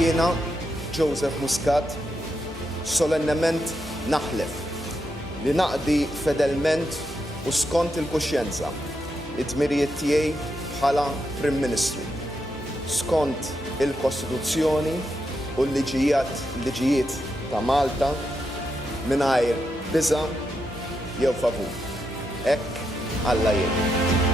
Jiena, Joseph Muscat, solennement naħlef li naqdi fedelment u skont il-kuxjenza id-dmirijiet tiegħi bħala Prim Ministru, skont il-Kostituzzjoni u l-liġijiet ta' Malta mingħajr biża' jew favur. Hekk Alla jgħin.